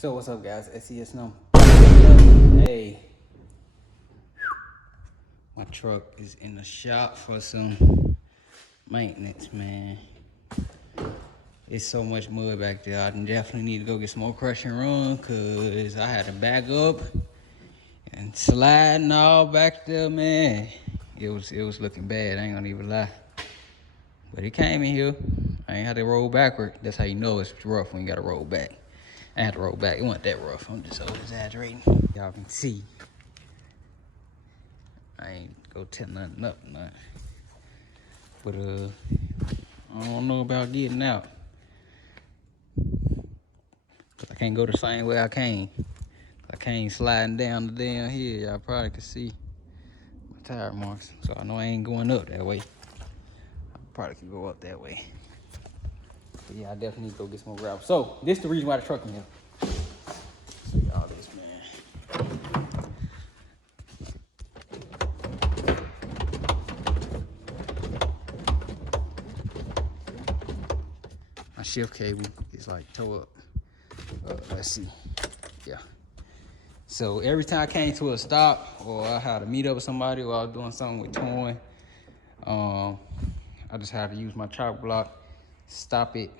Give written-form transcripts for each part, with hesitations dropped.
So what's up, guys? SES number. Hey, my truck is in the shop for some maintenance, man. It's so much mud back there. I definitely need to go get some more crush and run, cause I had to back up and sliding all back there, man. It was looking bad. I ain't gonna even lie. But it came in here. I ain't had to roll backward. That's how you know it's rough when you gotta roll back. I had to roll back. It wasn't that rough. I'm just over exaggerating. Y'all can see. I ain't go tear nothing up, nothing. But I don't know about getting out. Cause I can't go the same way I came. I came sliding down the damn hill. Y'all probably can see my tire marks. So I know I ain't going up that way. I probably could go up that way. But yeah, I definitely need to go get some more gravel. So this is the reason why the truck in here. See all this, man. My shift cable is like tore up. Let's see. Yeah. So every time I came to a stop, or I had to meet up with somebody, or I was doing something with towing, I just had to use my chop block, stop it.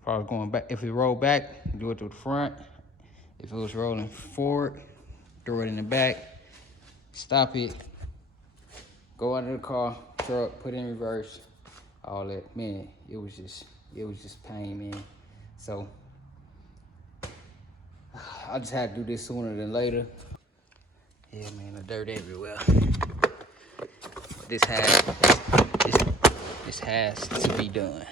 If I was going back, if it rolled back, do it to the front. If it was rolling forward, throw it in the back, stop it, go out of the car, truck, put it in reverse, all that. Man, it was just pain, man. So I just had to do this sooner than later. Yeah, man, the dirt everywhere. But this has to be done.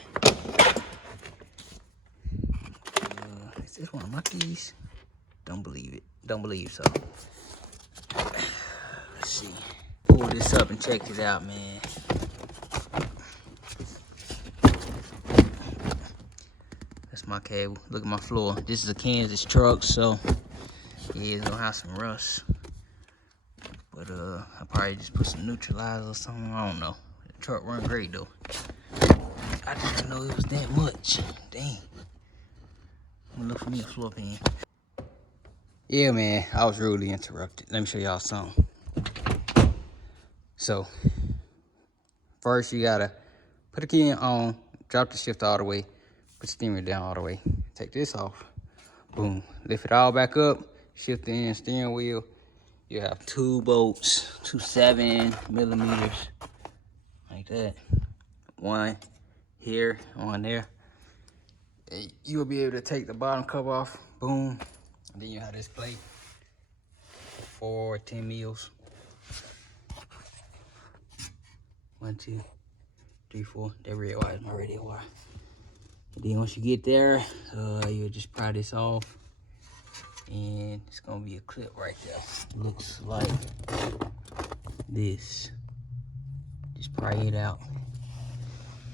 Is this one of my keys? Don't believe it. Don't believe so. Let's see. Pull this up and check it out, man. That's my cable. Look at my floor. This is a Kansas truck, so yeah, it's gonna have some rust. But I probably just put some neutralizer or something. I don't know. The truck run great though. I didn't know it was that much. Dang. I'm gonna look for me a floor pan. Yeah, man, I was rudely interrupted. Let me show y'all something. So, first you gotta put the key on, drop the shift all the way, put the steering down all the way. Take this off. Boom. Lift it all back up, shift in, steering wheel. You have 2 bolts, 2 7mm, like that. One here, one there. You'll be able to take the bottom cover off, boom. And then you have this plate, 4 10 mils. 1 2 3 4. That red wire is my radio wire. And then once you get there, you'll just pry this off, and it's gonna be a clip right there. Looks like this. Just pry it out,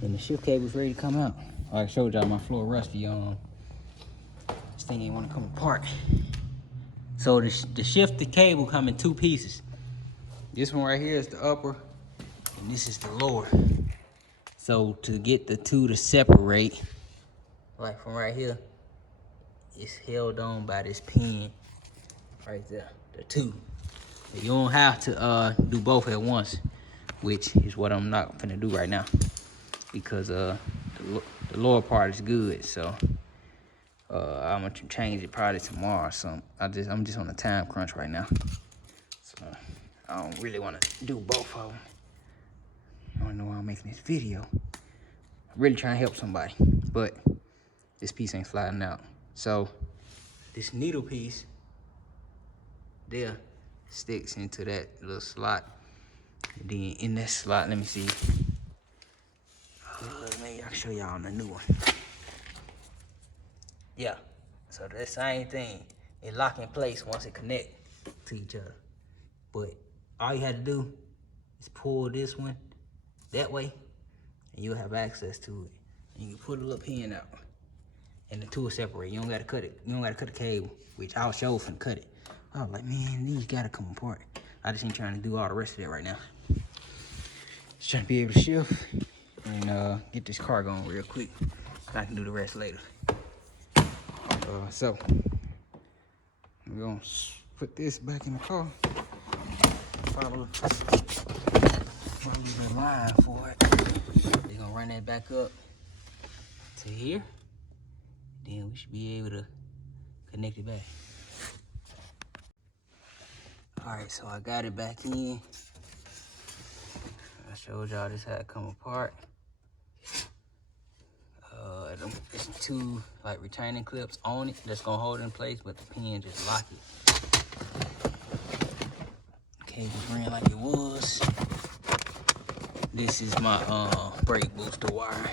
and the shift cable's ready to come out. Like I showed y'all, my floor rusty. This thing ain't wanna come apart. So the shifted cable come in 2 pieces. This one right here is the upper, and this is the lower. So to get the 2 to separate, like from right here, it's held on by this pin right there, the 2. You don't have to do both at once, which is what I'm not gonna do right now, because the lower part is good. So I'm gonna change it probably tomorrow or something. I'm just on a time crunch right now, so I don't really want to do both of them. I don't know why I'm making this video. I'm really trying to help somebody, but this piece ain't sliding out. So this needle piece there sticks into that little slot. And then in that slot, let me see. Maybe I'll show y'all on the new one. Yeah, so the same thing. It lock in place once it connect to each other. But all you had to do is pull this one that way, and you'll have access to it. And you can put a little pin out, and the 2 will separate. You don't gotta cut it. You don't gotta cut the cable, which I'll show finna cut it. I was like, man, these gotta come apart. I just ain't trying to do all the rest of it right now. Just trying to be able to shift and get this car going real quick. I can do the rest later. So we're gonna put this back in the car. Follow the line for it. We're gonna run that back up to here. Then we should be able to connect it back. All right, so I got it back in. I showed y'all this how it come apart. It's two like retaining clips on it that's gonna hold it in place, but the pin just lock it. Cable's ran like it was. This is my brake booster wire.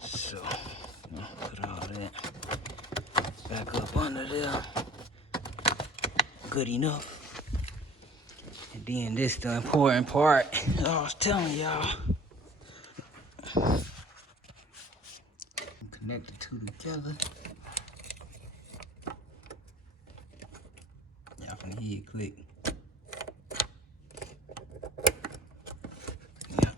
So I'm gonna put all that back up under there. Good enough. And then this the important part. I was telling y'all. Connect the two together. Y'all can hear it click. Yeah.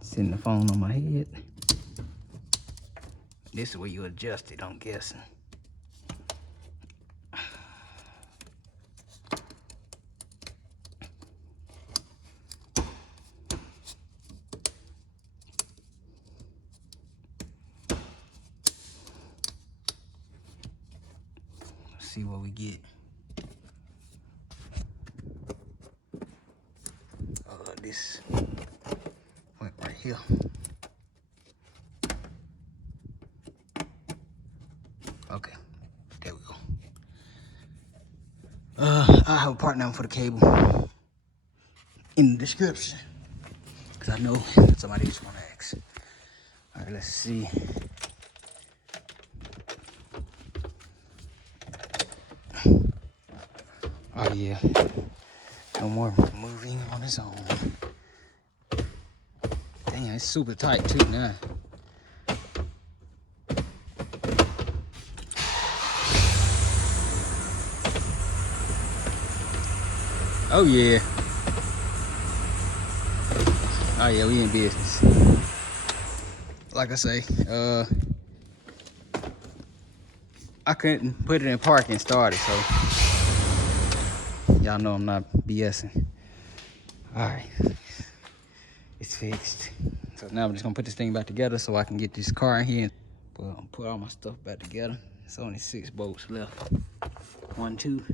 Sitting the phone on my head. This is where you adjust it, I'm guessing. See what we get. This went right here. Okay, there we go. I have a part number for the cable in the description, because I know somebody just want to ask. All right, let's see. Oh yeah, no more moving on its own. Dang, it's super tight too now. Oh yeah. Oh yeah, we in business. Like I say, I couldn't put it in park and start it, so y'all know I'm not BSing. Alright. It's fixed. So now I'm just gonna put this thing back together so I can get this car in here and put all my stuff back together. It's only 6 bolts left. 1, 2,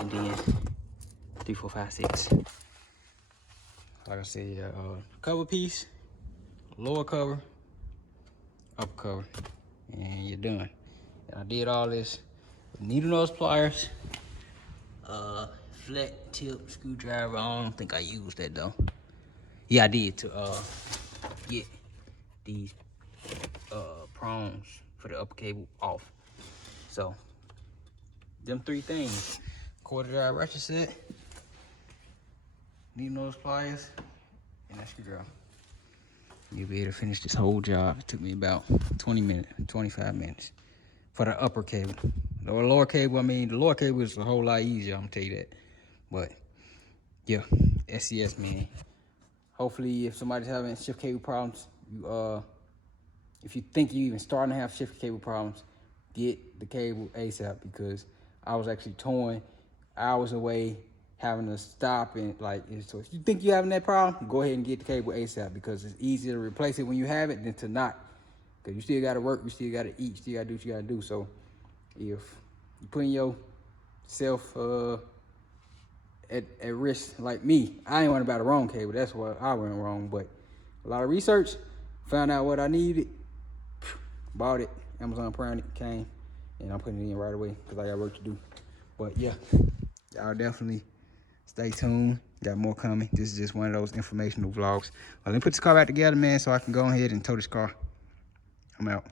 and then 3, 4, 5, 6. Like I said, cover piece, lower cover, upper cover, and you're done. And I did all this with needle nose pliers, flat tip screwdriver. I don't think I used that though. Yeah, I did to get these prongs for the upper cable off. So them 3 things: quarter drive ratchet set, needle nose pliers, and that screwdriver. You'll be able to finish this whole job. It took me about 20 minutes, 25 minutes for the upper cable. The lower cable, I mean, the lower cable is a whole lot easier, I'm gonna tell you that. But yeah, SCS, man. Hopefully, if somebody's having shift cable problems, you if you think you even starting to have shift cable problems, get the cable ASAP, because I was actually towing hours away, having to stop and so if you think you're having that problem, go ahead and get the cable ASAP, because it's easier to replace it when you have it than to not. Because you still got to work, you still got to eat, you still got to do what you got to do. So if you're putting yourself at risk like me, I ain't went about the wrong cable. That's why I went wrong. But a lot of research, found out what I needed, bought it, Amazon Prime it, came, and I'm putting it in right away because I got work to do. But yeah, y'all definitely stay tuned. Got more coming. This is just one of those informational vlogs. Well, let me put this car back together, man, so I can go ahead and tow this car. I'm out.